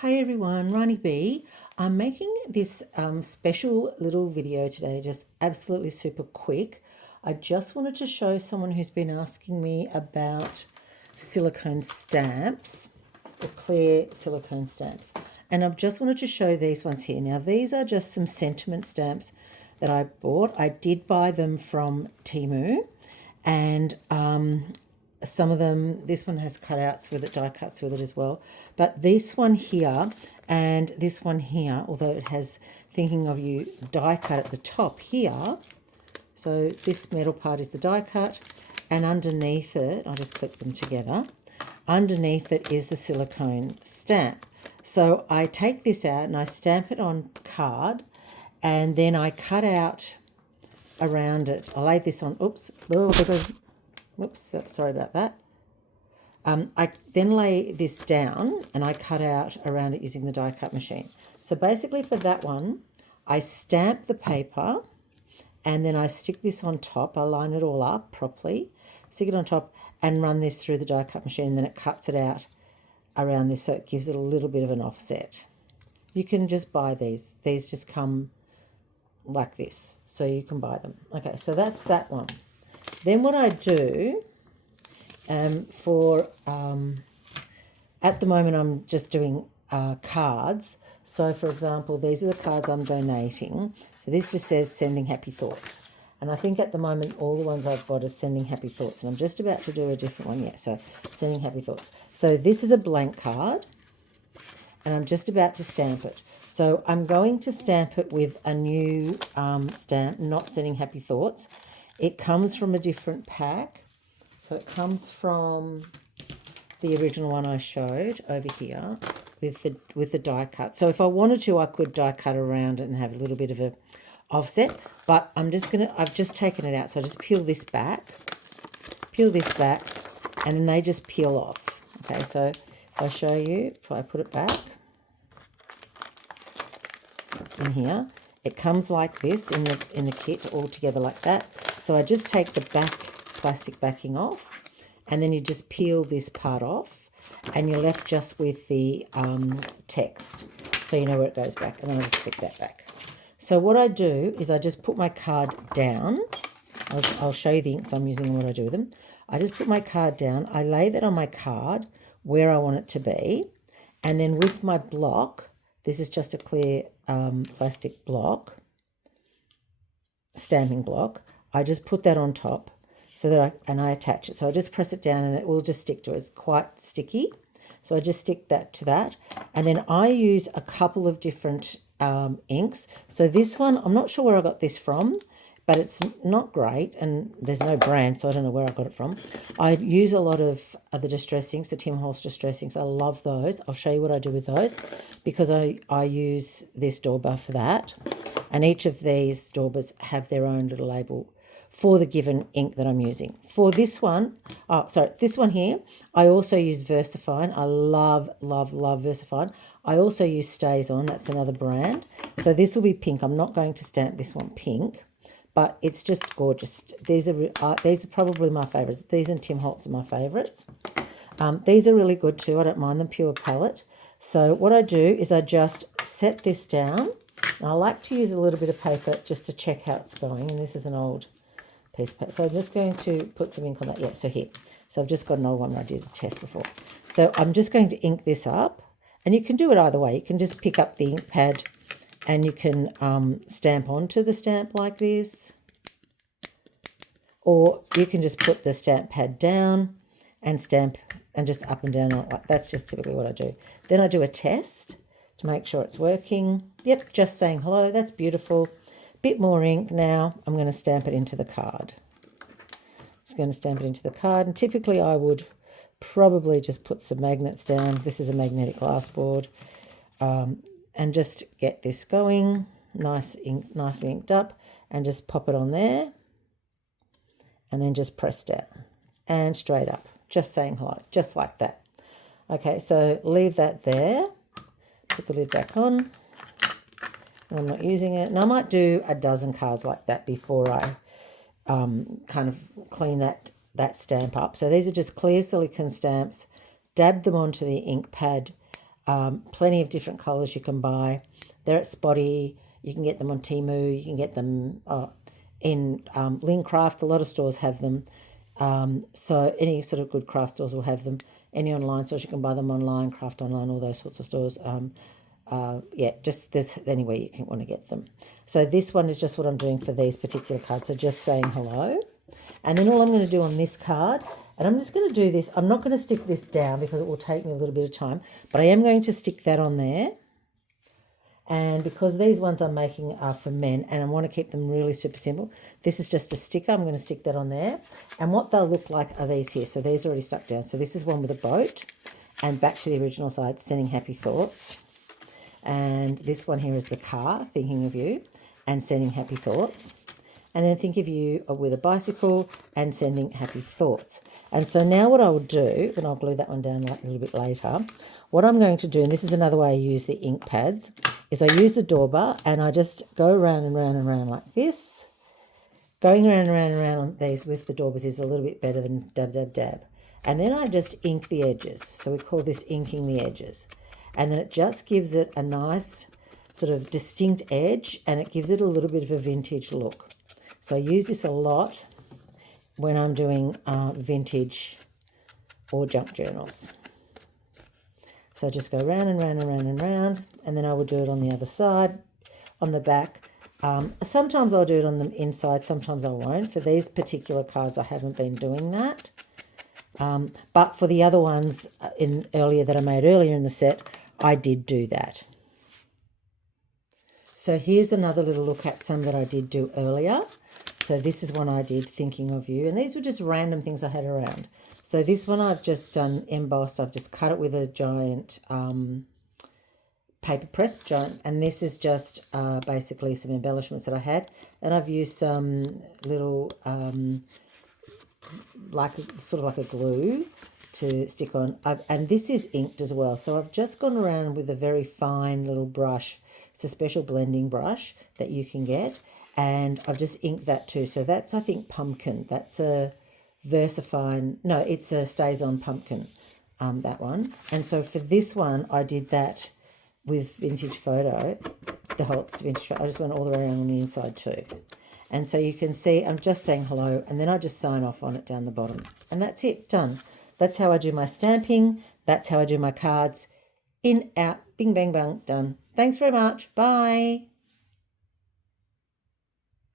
Hey everyone, Ronnie B. I'm making this special little video today, just absolutely super quick. I just wanted to show someone who's been asking me about silicone stamps, or clear silicone stamps. And I've just wanted to show these ones here. Now, these are just some sentiment stamps that I bought. I did buy them from Temu, and some of them, this one has cutouts with it, die cuts with it as well. But this one here and this one here, although it has thinking of you die cut at the top here. So this metal part is the die cut, and underneath it, I'll just clip them together. Underneath it is the silicone stamp. So I take this out and I stamp it on card, and then I cut out around it. I lay this on, whoops, sorry about that. I then lay this down and I cut out around it using the die cut machine. So basically for that one, I stamp the paper and then I stick this on top. I line it all up properly, stick it on top and run this through the die cut machine, and then it cuts it out around this so it gives it a little bit of an offset. You can just buy these. These just come like this, so you can buy them. Okay, so that's that one. Then what I do at the moment I'm just doing cards. So for example, these are the cards I'm donating. So this just says sending happy thoughts. And I think at the moment all the ones I've got are sending happy thoughts. And I'm just about to do a different one. Yeah, so sending happy thoughts. So this is a blank card and I'm just about to stamp it. So I'm going to stamp it with a new stamp, not sending happy thoughts. It comes from a different pack. So it comes from the original one I showed over here with the die cut. So if I wanted to, I could die cut around it and have a little bit of a offset, but I've just taken it out. So I just peel this back, and then they just peel off. Okay, so if I show you, if I put it back in here, it comes like this in the kit, all together like that. So I just take the plastic backing off, and then you just peel this part off, and you're left just with the text, so you know where it goes back, and then I just stick that back. So what I do is I just put my card down. I'll show you the inks I'm using and what I do with them. I just put my card down. I lay that on my card where I want it to be, and then with my block, this is just a clear plastic block, stamping block, I just put that on top so that I attach it. So I just press it down and it will just stick to it. It's quite sticky. So I just stick that to that. And then I use a couple of different inks. So this one, I'm not sure where I got this from, but it's not great, and there's no brand, so I don't know where I got it from. I use a lot of the distress inks, the Tim Holtz distress inks. I love those. I'll show you what I do with those, because I use this dauber for that. And each of these daubers have their own little label for the given ink that I'm using. For this one, this one here, I also use VersaFine. I love, love, love VersaFine. I also use Stays On. That's another brand. So this will be pink. I'm not going to stamp this one pink, but it's just gorgeous. These are probably my favourites. These and Tim Holtz are my favourites. These are really good too. I don't mind them, pure palette. So what I do is I just set this down. And I like to use a little bit of paper just to check how it's going. And this is an old piece of paper. So I'm just going to put some ink on that. Yeah, so here. So I've just got an old one I did a test before. So I'm just going to ink this up. And you can do it either way. You can just pick up the ink pad and you can stamp onto the stamp like this. Or you can just put the stamp pad down and stamp and just up and down like that. That's just typically what I do. Then I do a test to make sure it's working. Yep, just saying hello. That's beautiful. Bit more ink now. I'm going to stamp it into the card. Just going to stamp it into the card. And typically I would probably just put some magnets down. This is a magnetic glass board. And just get this going. Nicely inked up. And just pop it on there. And then just press down. And straight up. Just saying hello. Just like that. Okay, so leave that there. Put the lid back on. I'm not using it. And I might do a dozen cards like that before I kind of clean that stamp up. So these are just clear silicone stamps. Dab them onto the ink pad Plenty of different colours you can buy. They're at Spotty. You can get them on Temu. You can get them in Lincraft. A lot of stores have them. So any sort of good craft stores will have them. Any online stores, you can buy them online, Craft Online, all those sorts of stores. Yeah, just there's anywhere you can want to get them. So this one is just what I'm doing for these particular cards. So just saying hello. And then all I'm going to do on this card, and I'm just going to do this, I'm not going to stick this down because it will take me a little bit of time, but I am going to stick that on there. And because these ones I'm making are for men and I want to keep them really super simple, this is just a sticker. I'm going to stick that on there. And what they'll look like are these here. So these are already stuck down. So this is one with a boat, and back to the original side, sending happy thoughts. And this one here is the car, thinking of you and sending happy thoughts. And then think of you with a bicycle and sending happy thoughts. And so now what I will do, and I'll glue that one down a little bit later, what I'm going to do, and this is another way I use the ink pads, is I use the dauber and I just go around and round and round like this. Going around and round and round on these with the daubers is a little bit better than dab, dab, dab. And then I just ink the edges. So we call this inking the edges. And then it just gives it a nice sort of distinct edge, and it gives it a little bit of a vintage look. So I use this a lot when I'm doing vintage or junk journals. So just go round and round and round and round, and then I will do it on the other side, on the back. Sometimes I'll do it on the inside, sometimes I won't. For these particular cards, I haven't been doing that. But for the other ones that I made earlier in the set, I did do that. So here's another little look at some that I did do earlier. So this is one I did, thinking of you. And these were just random things I had around. So this one I've just done embossed. I've just cut it with a giant paper press. And this is just basically some embellishments that I had. And I've used some little, sort of like a glue to stick on. And this is inked as well. So I've just gone around with a very fine little brush. It's a special blending brush that you can get. And I've just inked that too. So that's, I think, pumpkin. That's a VersaFine. No, it's a Stays On Pumpkin, that one. And so for this one, I did that with Vintage Photo, the Holtz Vintage Photo. I just went all the way around on the inside too. And so you can see I'm just saying hello, and then I just sign off on it down the bottom. And that's it, done. That's how I do my stamping. That's how I do my cards. In, out, bing, bang, bang, done. Thanks very much. Bye.